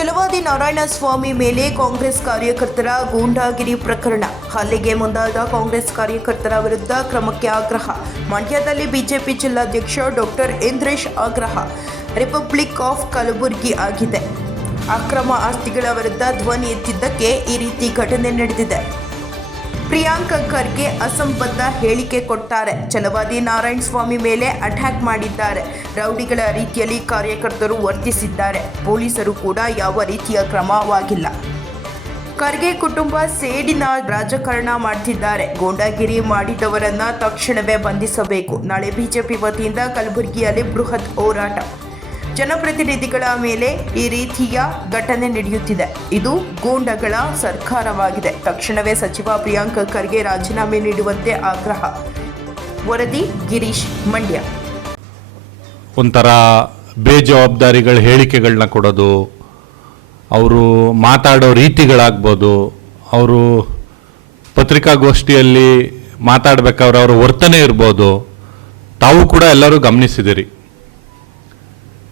ಛಲವಾದಿ ನಾರಾಯಣಸ್ವಾಮಿ ಮೇಲೆ ಕಾಂಗ್ರೆಸ್ ಕಾರ್ಯಕರ್ತರ ಗೂಂಡಾಗಿರಿ ಪ್ರಕರಣ. ಹಲ್ಲೆಗೆ ಮುಂದಾದ ಕಾಂಗ್ರೆಸ್ ಕಾರ್ಯಕರ್ತರ ವಿರುದ್ಧ ಕ್ರಮಕ್ಕೆ ಆಗ್ರಹ. ಮಂಡ್ಯದಲ್ಲಿ ಬಿಜೆಪಿ ಜಿಲ್ಲಾಧ್ಯಕ್ಷ ಡಾಕ್ಟರ್ ಇಂದ್ರೇಶ್ ಆಗ್ರಹ. ರಿಪಬ್ಲಿಕ್ ಆಫ್ ಕಲಬುರಗಿ ಆಗಿದೆ. ಅಕ್ರಮ ಆಸ್ತಿಗಳ ವಿರುದ್ಧ ಧ್ವನಿ ಎತ್ತಿದ್ದಕ್ಕೆ ಈ ರೀತಿ ಘಟನೆ ನಡೆದಿದೆ. ಪ್ರಿಯಾಂಕ ಖರ್ಗೆ ಅಸಂಬದ್ಧ ಹೇಳಿಕೆ ಕೊಟ್ಟಾರೆ. ಛಲವಾದಿ ನಾರಾಯಣ ಸ್ವಾಮಿ ಮೇಲೆ ಅಟ್ಯಾಕ್ ಮಾಡಿದ್ದಾರೆ. ರೌಡಿಗಳ ರೀತಿಯಲ್ಲಿ ಕಾರ್ಯಕರ್ತರು ವರ್ತಿಸಿದ್ದಾರೆ. ಪೊಲೀಸರು ಕೂಡ ಯಾವ ರೀತಿಯ ಕ್ರಮವಾಗಿಲ್ಲ. ಖರ್ಗೆ ಕುಟುಂಬ ಸೇಡಿನ ರಾಜಕಾರಣ ಮಾಡ್ತಿದ್ದಾರೆ. ಗೂಂಡಾಗಿರಿ ಮಾಡಿದವರನ್ನ ತಕ್ಷಣವೇ ಬಂಧಿಸಬೇಕು. ನಾಳೆ ಬಿಜೆಪಿ ವತಿಯಿಂದ ಕಲಬುರಗಿಯಲ್ಲಿ ಬೃಹತ್ ಹೋರಾಟ. ಜನಪ್ರತಿನಿಧಿಗಳ ಮೇಲೆ ಈ ರೀತಿಯ ಘಟನೆ ನಡೆಯುತ್ತಿದೆ. ಇದು ಗೂಂಡಗಳ ಸರ್ಕಾರವಾಗಿದೆ. ತಕ್ಷಣವೇ ಸಚಿವ ಪ್ರಿಯಾಂಕ ಖರ್ಗೆ ರಾಜೀನಾಮೆ ನೀಡುವಂತೆ ಆಗ್ರಹ. ವರದಿ ಗಿರೀಶ್ ಮಂಡ್ಯ. ಒಂಥರ ಬೇಜವಾಬ್ದಾರಿಗಳ ಹೇಳಿಕೆಗಳನ್ನ ಕೊಡೋದು, ಅವರು ಮಾತಾಡೋ ರೀತಿಗಳಾಗ್ಬೋದು, ಅವರು ಪತ್ರಿಕಾಗೋಷ್ಠಿಯಲ್ಲಿ ಮಾತಾಡಬೇಕಾದ್ರೆ ಅವರ ವರ್ತನೆ ಇರ್ಬೋದು, ತಾವು ಕೂಡ ಎಲ್ಲರೂ ಗಮನಿಸಿದಿರಿ.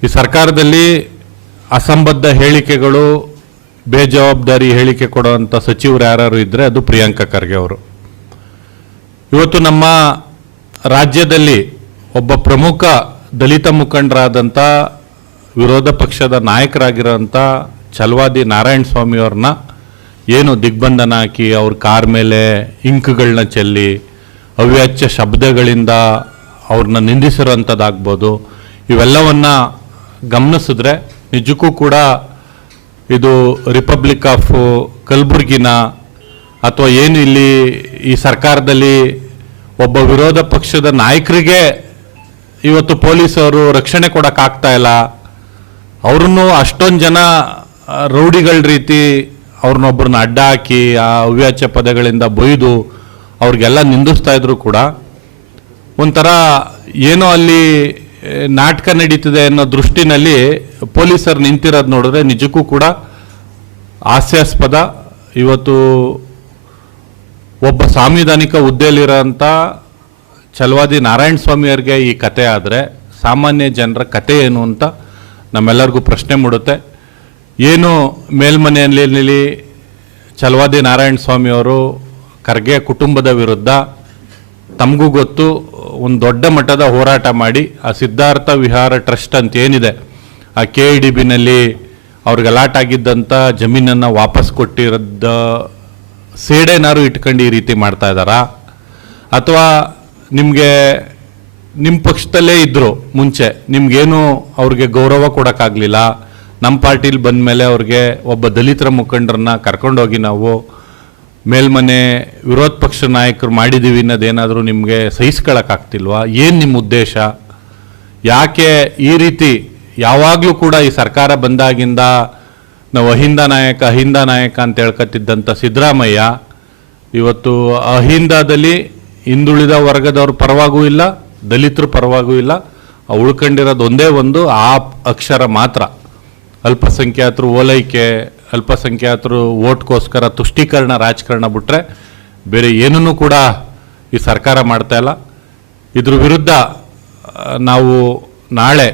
ಈ ಸರ್ಕಾರದಲ್ಲಿ ಅಸಂಬದ್ಧ ಹೇಳಿಕೆಗಳು, ಬೇಜವಾಬ್ದಾರಿ ಹೇಳಿಕೆ ಕೊಡುವಂಥ ಸಚಿವರು ಯಾರು ಇದ್ದರೆ ಅದು ಪ್ರಿಯಾಂಕ ಖರ್ಗೆ ಅವರು. ಇವತ್ತು ನಮ್ಮ ರಾಜ್ಯದಲ್ಲಿ ಒಬ್ಬ ಪ್ರಮುಖ ದಲಿತ ಮುಖಂಡರಾದಂಥ ವಿರೋಧ ಪಕ್ಷದ ನಾಯಕರಾಗಿರೋಂಥ ಛಲವಾದಿ ನಾರಾಯಣ ಸ್ವಾಮಿಯವ್ರನ್ನ ಏನು ದಿಗ್ಬಂಧನ ಹಾಕಿ ಅವ್ರ ಕಾರ್ ಮೇಲೆ ಇಂಕ್ಗಳನ್ನ ಚೆಲ್ಲಿ ಅವ್ಯಾಚ್ಯ ಶಬ್ದಗಳಿಂದ ಅವ್ರನ್ನ ನಿಂದಿಸಿರೋಂಥದ್ದಾಗ್ಬೋದು ಇವೆಲ್ಲವನ್ನ ಗಮನಿಸಿದ್ರೆ ನಿಜಕ್ಕೂ ಕೂಡ ಇದು ರಿಪಬ್ಲಿಕ್ ಆಫ್ ಕಲಬುರ್ಗಿನ ಅಥವಾ ಏನು ಇಲ್ಲಿ ಈ ಸರ್ಕಾರದಲ್ಲಿ ಒಬ್ಬ ವಿರೋಧ ಪಕ್ಷದ ನಾಯಕರಿಗೆ ಇವತ್ತು ಪೊಲೀಸರು ರಕ್ಷಣೆ ಕೊಡೋಕ್ಕಾಗ್ತಾ ಇಲ್ಲ. ಅವ್ರನ್ನು ಅಷ್ಟೊಂದು ಜನ ರೌಡಿಗಳ ರೀತಿ ಅವ್ರನ್ನೊಬ್ಬರನ್ನ ಅಡ್ಡ ಹಾಕಿ, ಆ ಅವ್ಯಾಚ್ಯ ಪದಗಳಿಂದ ಬೊಯ್ದು ಅವ್ರಿಗೆಲ್ಲ ನಿಂದಿಸ್ತಾ ಇದ್ರು ಕೂಡ. ಒಂಥರ ಏನೋ ಅಲ್ಲಿ ನಾಟಕ ನಡೀತಿದೆ ಅನ್ನೋ ದೃಷ್ಟಿನಲ್ಲಿ ಪೊಲೀಸರು ನಿಂತಿರೋದು ನೋಡಿದ್ರೆ ನಿಜಕ್ಕೂ ಕೂಡ ಹಾಸ್ಯಾಸ್ಪದ. ಇವತ್ತು ಒಬ್ಬ ಸಾಂವಿಧಾನಿಕ ಹುದ್ದೆಯಲ್ಲಿರೋಂಥ ಛಲವಾದಿ ನಾರಾಯಣ ಸ್ವಾಮಿಯವ್ರಿಗೆ ಈ ಕತೆ ಆದರೆ ಸಾಮಾನ್ಯ ಜನರ ಕತೆ ಏನು ಅಂತ ನಮ್ಮೆಲ್ಲರಿಗೂ ಪ್ರಶ್ನೆ ಮೂಡುತ್ತೆ. ಏನು ಮೇಲ್ಮನೆಯಲ್ಲಿ ಛಲವಾದಿ ನಾರಾಯಣ ಸ್ವಾಮಿಯವರು ಖರ್ಗೆ ಕುಟುಂಬದ ವಿರುದ್ಧ ತಮಗೂ ಗೊತ್ತು, ಒಂದು ದೊಡ್ಡ ಮಟ್ಟದ ಹೋರಾಟ ಮಾಡಿ ಆ ಸಿದ್ಧಾರ್ಥ ವಿಹಾರ ಟ್ರಸ್ಟ್ ಅಂತ ಏನಿದೆ, ಆ ಕೆ ಇ ಡಿ ಬಿನಲ್ಲಿ ಅವ್ರಿಗೆ ಅಲಾಟ್ ಆಗಿದ್ದಂಥ ಜಮೀನನ್ನು ವಾಪಸ್ ಕೊಟ್ಟಿರೋದ ಸೇಡೇನಾರು ಇಟ್ಕೊಂಡು ಈ ರೀತಿ ಮಾಡ್ತಾ ಇದ್ದಾರಾ? ಅಥವಾ ನಿಮಗೆ ನಿಮ್ಮ ಪಕ್ಷದಲ್ಲೇ ಇದ್ದರು ಮುಂಚೆ, ನಿಮಗೇನು ಅವ್ರಿಗೆ ಗೌರವ ಕೊಡೋಕ್ಕಾಗಲಿಲ್ಲ? ನಮ್ಮ ಪಾರ್ಟಿಲಿ ಬಂದ ಮೇಲೆ ಅವ್ರಿಗೆ ಒಬ್ಬ ದಲಿತರ ಮುಖಂಡರನ್ನ ಕರ್ಕೊಂಡೋಗಿ ನಾವು ಮೇಲ್ಮನೆ ವಿರೋಧ ಪಕ್ಷ ನಾಯಕರು ಮಾಡಿದ್ದೀವಿ ಅನ್ನೋದೇನಾದರೂ ನಿಮಗೆ ಸಹಿಸ್ಕೊಳ್ಳೋಕ್ಕಾಗ್ತಿಲ್ವಾ ಏನು ನಿಮ್ಮ ಉದ್ದೇಶ? ಯಾಕೆ ಈ ರೀತಿ ಯಾವಾಗಲೂ ಕೂಡ ಈ ಸರ್ಕಾರ ಬಂದಾಗಿಂದ ನಾವು ಅಹಿಂದ ನಾಯಕ ಅಹಿಂದ ನಾಯಕ ಅಂತ ಹೇಳ್ಕತ್ತಿದ್ದಂಥ ಸಿದ್ದರಾಮಯ್ಯ ಇವತ್ತು ಅಹಿಂದದಲ್ಲಿ ಹಿಂದುಳಿದ ವರ್ಗದವ್ರ ಪರವಾಗೂ ಇಲ್ಲ, ದಲಿತರ ಪರವಾಗೂ ಇಲ್ಲ. ಉಳ್ಕೊಂಡಿರೋದು ಒಂದೇ ಒಂದು ಆ ಅಕ್ಷರ ಮಾತ್ರ. ಅಲ್ಪಸಂಖ್ಯಾತರು ಓಲೈಕೆ ಅಲ್ಪಸಂಖ್ಯಾತರು ಓಟ್ಗೋಸ್ಕರ ತುಷ್ಟೀಕರಣ, ರಾಜಕಾರಣ ಬಿಟ್ಟರೆ ಬೇರೆ ಏನನ್ನೂ ಕೂಡ ಈ ಸರ್ಕಾರ ಮಾಡ್ತಾ ಇಲ್ಲ. ಇದ್ರ ವಿರುದ್ಧ, ನಾವು ನಾಳೆ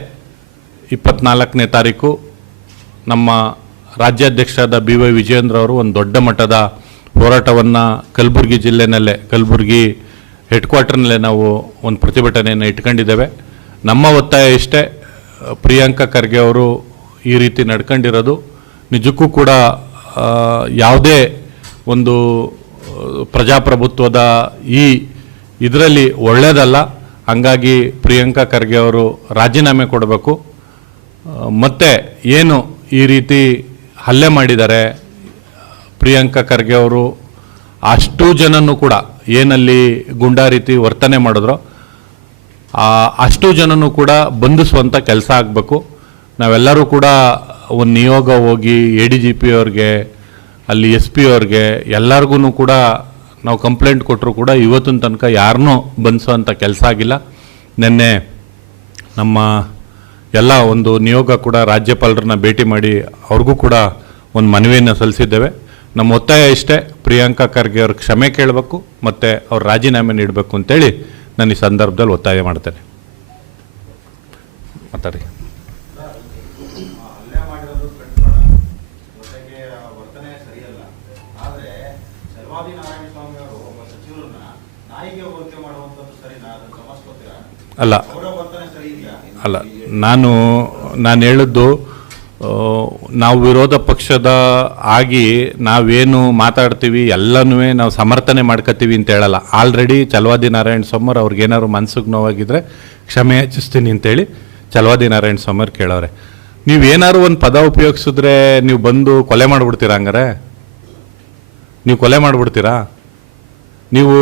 ಇಪ್ಪತ್ನಾಲ್ಕನೇ ತಾರೀಕು ನಮ್ಮ ರಾಜ್ಯಾಧ್ಯಕ್ಷರಾದ ಬಿ ವೈ ವಿಜಯೇಂದ್ರ ಅವರು ಒಂದು ದೊಡ್ಡ ಮಟ್ಟದ ಹೋರಾಟವನ್ನು ಕಲಬುರಗಿ ಜಿಲ್ಲೆನಲ್ಲೇ, ಕಲಬುರಗಿ ಹೆಡ್ ಕ್ವಾರ್ಟರ್ನಲ್ಲೇ ನಾವು ಒಂದು ಪ್ರತಿಭಟನೆಯನ್ನು ಇಟ್ಕೊಂಡಿದ್ದೇವೆ. ನಮ್ಮ ಒತ್ತಾಯ ಇಷ್ಟೇ, ಪ್ರಿಯಾಂಕಾ ಖರ್ಗೆ ಅವರು ಈ ರೀತಿ ನಡ್ಕೊಂಡಿರೋದು. ನಿಜಕ್ಕೂ ಕೂಡ ಯಾವುದೇ ಒಂದು ಪ್ರಜಾಪ್ರಭುತ್ವದ ಈ ಇದರಲ್ಲಿ ಒಳ್ಳೆಯದಲ್ಲ ಹಂಗಾಗಿ ಪ್ರಿಯಾಂಕಾ ಖರ್ಗೆ ಅವರು ರಾಜೀನಾಮೆ ಕೊಡಬೇಕು. ಮತ್ತು ಏನು ಈ ರೀತಿ ಹಲ್ಲೆ ಮಾಡಿದ್ದಾರೆ ಪ್ರಿಯಾಂಕಾ ಖರ್ಗೆ ಅವರು ಅಷ್ಟು ಜನನೂ ಕೂಡ ಏನಲ್ಲಿ ಗುಂಡಾ ರೀತಿ ವರ್ತನೆ ಮಾಡಿದ್ರು ಅಷ್ಟು ಜನನೂ ಕೂಡ ಬಂಧಿಸುವಂಥ ಕೆಲಸ ಆಗಬೇಕು. ನಾವೆಲ್ಲರೂ ಕೂಡ ಒಂದು ನಿಯೋಗ ಹೋಗಿ ಎ ಡಿ ಜಿ ಪಿ ಅವ್ರಿಗೆ, ಅಲ್ಲಿ ಎಸ್ ಪಿ ಅವ್ರಿಗೆ ಎಲ್ಲರಿಗೂ ಕೂಡ ನಾವು ಕಂಪ್ಲೇಂಟ್ ಕೊಟ್ಟರು ಕೂಡ ಇವತ್ತಿನ ತನಕ ಯಾರನ್ನೂ ಬಂಧಿಸುವಂಥ ಕೆಲಸ ಆಗಿಲ್ಲ. ನಿನ್ನೆ ನಮ್ಮ ಎಲ್ಲ ಒಂದು ನಿಯೋಗ ಕೂಡ ರಾಜ್ಯಪಾಲರನ್ನ ಭೇಟಿ ಮಾಡಿ ಅವ್ರಿಗೂ ಕೂಡ ಒಂದು ಮನವಿಯನ್ನು ಸಲ್ಲಿಸಿದ್ದೇವೆ. ನಮ್ಮ ಒತ್ತಾಯ ಇಷ್ಟೇ, ಪ್ರಿಯಾಂಕಾ ಖರ್ಗೆ ಅವ್ರಿಗೆ ಕ್ಷಮೆ ಕೇಳಬೇಕು ಮತ್ತು ಅವ್ರ ರಾಜೀನಾಮೆ ನೀಡಬೇಕು ಅಂತೇಳಿ ನಾನು ಈ ಸಂದರ್ಭದಲ್ಲಿ ಒತ್ತಾಯ ಮಾಡ್ತೇನೆ. ಮಾತಾಡಿ. ಚಲವಾದಿ ನಾರಾಯಣ ಸ್ವಾಮಿ ಅವರು ಒಬ್ಬ ಸಚಿವರನ್ನ ನಾಯಿಗೆ ಹೋಲಿಕೆ ಮಾಡುವಂತದ್ದು ಸರಿನಾ ಅದನ್ನು ಗಮನಿಸ್ಕೋತೀರಾ ಅಲ್ಲ. ಅಲ್ಲ, ನಾನು ನಾನು ಹೇಳಿದ್ದು ನಾವು ವಿರೋಧ ಪಕ್ಷದ ಆಗಿ ನಾವೇನು ಮಾತಾಡ್ತೀವಿ ಎಲ್ಲನೂ ನಾವು ಸಮರ್ಥನೆ ಮಾಡ್ಕೋತೀವಿ ಅಂತ ಹೇಳಲ್ಲ. ಆಲ್ರೆಡಿ ಚಲವಾದಿ ನಾರಾಯಣ ಸೋಮರ್ ಅವ್ರಿಗೇನಾದ್ರು ಮನ್ಸಿಗೆ ನೋವಾಗಿದ್ರೆ ಕ್ಷಮೆ ಹೆಚ್ಚಿಸ್ತೀನಿ ಅಂತೇಳಿ ಚಲವಾದಿ ನಾರಾಯಣ ಸೋಮರ್ ಕೇಳೋರೆ ನೀವೇನಾದ್ರು ಒಂದು ಪದ ಉಪಯೋಗಿಸಿದ್ರೆ ನೀವು ಬಂದು ಕೊಲೆ ಮಾಡಿಬಿಡ್ತೀರಾ ಹಂಗಾರೆ? ನೀವು ಕೊಲೆ ಮಾಡಿಬಿಡ್ತೀರಾ? ನೀವು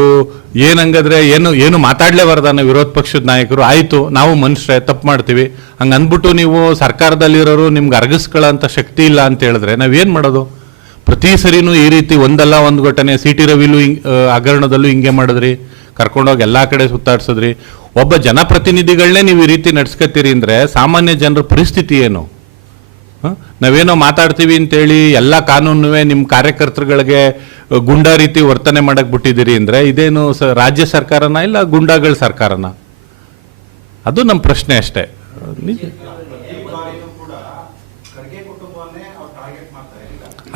ಏನಂಗಾದ್ರೆ ಏನು ಏನು ಮಾತಾಡ್ಲೇಬಾರ್ದಾನ ವಿರೋಧ ಪಕ್ಷದ ನಾಯಕರು, ಆಯಿತು, ನಾವು ಮನುಷ್ಯರೇ, ತಪ್ಪು ಮಾಡ್ತೀವಿ. ಹಂಗ ಅಂದ್ಬಿಟ್ಟು ನೀವು ಸರ್ಕಾರದಲ್ಲಿರೋರು ನಿಮ್ಗೆ ಅರ್ಗಿಸ್ಕೊಳ್ಳೋಂಥ ಶಕ್ತಿ ಇಲ್ಲ ಅಂತ ಹೇಳಿದ್ರೆ ನಾವೇನು ಮಾಡೋದು? ಪ್ರತಿ ಸರಿನೂ ಈ ರೀತಿ ಒಂದಲ್ಲ ಒಂದು ಘಟನೆ ಸಿ ಟಿ ರವಿಲು ಹಿಂಗ್ ಹಗರಣದಲ್ಲೂ ಹಿಂಗೆ ಮಾಡಿದ್ರಿ. ಕರ್ಕೊಂಡೋಗಿ ಎಲ್ಲ ಕಡೆ ಸುತ್ತಾಡ್ಸಿದ್ರಿ. ಒಬ್ಬ ಜನಪ್ರತಿನಿಧಿಗಳನ್ನೇ ನೀವು ಈ ರೀತಿ ನಡ್ಸ್ಕೊತೀರಿ ಅಂದರೆ ಸಾಮಾನ್ಯ ಜನರ ಪರಿಸ್ಥಿತಿ ಏನು? ನಾವೇನೋ ಮಾತಾಡ್ತೀವಿ ಅಂತೇಳಿ ಎಲ್ಲ ಕಾನೂನುವೇ ನಿಮ್ಮ ಕಾರ್ಯಕರ್ತರುಗಳಿಗೆ ಗುಂಡಾ ರೀತಿ ವರ್ತನೆ ಮಾಡಕ್ ಬಿಟ್ಟಿದ್ದೀರಿ ಅಂದರೆ ಇದೇನು ಸ ರಾಜ್ಯ ಸರ್ಕಾರನ ಇಲ್ಲ ಗುಂಡಾಗಳ ಸರ್ಕಾರನ? ಅದು ನಮ್ಮ ಪ್ರಶ್ನೆ ಅಷ್ಟೇ.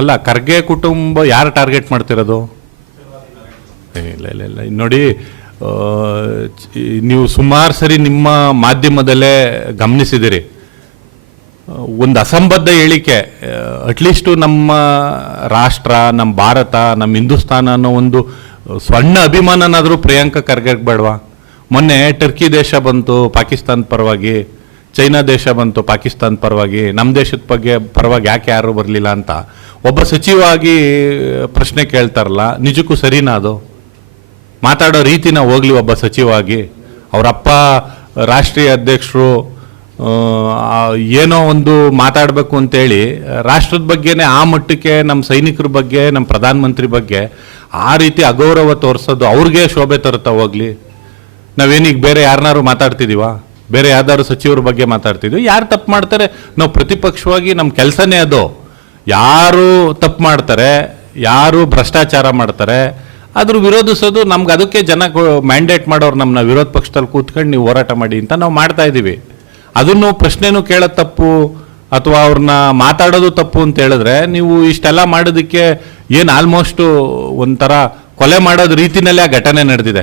ಅಲ್ಲ, ಖರ್ಗೆ ಕುಟುಂಬ ಯಾರು ಟಾರ್ಗೆಟ್ ಮಾಡ್ತಿರೋದು? ಇಲ್ಲ ಇಲ್ಲ ಇಲ್ಲ. ನೋಡಿ ನೀವು ಸುಮಾರು ಸರಿ ನಿಮ್ಮ ಮಾಧ್ಯಮದಲ್ಲೇ ಗಮನಿಸಿದಿರಿ. ಒಂದು ಅಸಂಬದ್ಧ ಹೇಳಿಕೆ. ಅಟ್ಲೀಸ್ಟು ನಮ್ಮ ರಾಷ್ಟ್ರ, ನಮ್ಮ ಭಾರತ, ನಮ್ಮ ಹಿಂದೂಸ್ತಾನ ಅನ್ನೋ ಒಂದು ಸಣ್ಣ ಅಭಿಮಾನನಾದರೂ ಪ್ರಿಯಾಂಕ ಖರ್ಗೆಗೆ ಬೇಡವಾ ಮೊನ್ನೆ ಟರ್ಕಿ ದೇಶ ಬಂತು, ಪಾಕಿಸ್ತಾನ ಪರವಾಗಿ, ಚೈನಾ ದೇಶ ಬಂತು, ಪಾಕಿಸ್ತಾನ ಪರವಾಗಿ ನಮ್ಮ ದೇಶದ ಬಗ್ಗೆ ಪರವಾಗಿ ಯಾಕೆ ಯಾರು ಬರಲಿಲ್ಲ ಅಂತ ಒಬ್ಬ ಸಚಿವಾಗಿ ಪ್ರಶ್ನೆ ಕೇಳ್ತಾರಲ್ಲ, ನಿಜಕ್ಕೂ ಸರಿನಾ ಅದು? ಮಾತಾಡೋ ರೀತಿನ ಹೋಗ್ಲಿ ಒಬ್ಬ ಸಚಿವಾಗಿ ಅವರಪ್ಪ ರಾಷ್ಟ್ರೀಯ ಅಧ್ಯಕ್ಷರು ಏನೋ ಒಂದು ಮಾತಾಡಬೇಕು ಅಂತೇಳಿ, ರಾಷ್ಟ್ರದ ಬಗ್ಗೆನೇ, ಆ ಮಟ್ಟಕ್ಕೆ ನಮ್ಮ ಸೈನಿಕರ ಬಗ್ಗೆ ನಮ್ಮ ಪ್ರಧಾನಮಂತ್ರಿ ಬಗ್ಗೆ ಆ ರೀತಿ ಅಗೌರವ ತೋರಿಸೋದು ಅವ್ರಿಗೆ ಶೋಭೆ ತರುತ್ತಾ ಹೋಗ್ಲಿ. ನಾವೇನೀಗ ಬೇರೆ ಯಾರನ್ನಾರು ಮಾತಾಡ್ತಿದೀವಾ? ಬೇರೆ ಯಾವ್ದಾದ್ರು ಸಚಿವರ ಬಗ್ಗೆ ಮಾತಾಡ್ತಿದ್ವಿ? ಯಾರು ತಪ್ಪು ಮಾಡ್ತಾರೆ? ನಾವು ಪ್ರತಿಪಕ್ಷವಾಗಿ ನಮ್ಮ ಕೆಲಸನೇ ಅದು. ಯಾರು ತಪ್ಪು ಮಾಡ್ತಾರೆ, ಯಾರು ಭ್ರಷ್ಟಾಚಾರ ಮಾಡ್ತಾರೆ, ಅದ್ರ ವಿರೋಧಿಸೋದು ನಮ್ಗೆ ಅದಕ್ಕೆ ಜನ ಮ್ಯಾಂಡೇಟ್ ಮಾಡೋರು ನಮ್ಮನ್ನ ವಿರೋಧ ಪಕ್ಷದಲ್ಲಿ ಕೂತ್ಕೊಂಡು ನೀವು ಹೋರಾಟ ಮಾಡಿ ಅಂತ ನಾವು ಮಾಡ್ತಾ ಇದ್ದೀವಿ ಅದನ್ನು ಪ್ರಶ್ನೆನೂ ಕೇಳೋದು ತಪ್ಪು ಅಥವಾ ಅವ್ರನ್ನ ಮಾತಾಡೋದು ತಪ್ಪು ಅಂತ ಹೇಳಿದ್ರೆ ನೀವು ಇಷ್ಟೆಲ್ಲ ಮಾಡೋದಕ್ಕೆ ಏನು ಆಲ್ಮೋಸ್ಟ್ ಒಂಥರ ಕೊಲೆ ಮಾಡೋದು ರೀತಿನಲ್ಲಿ ಆ ಘಟನೆ ನಡೆದಿದೆ.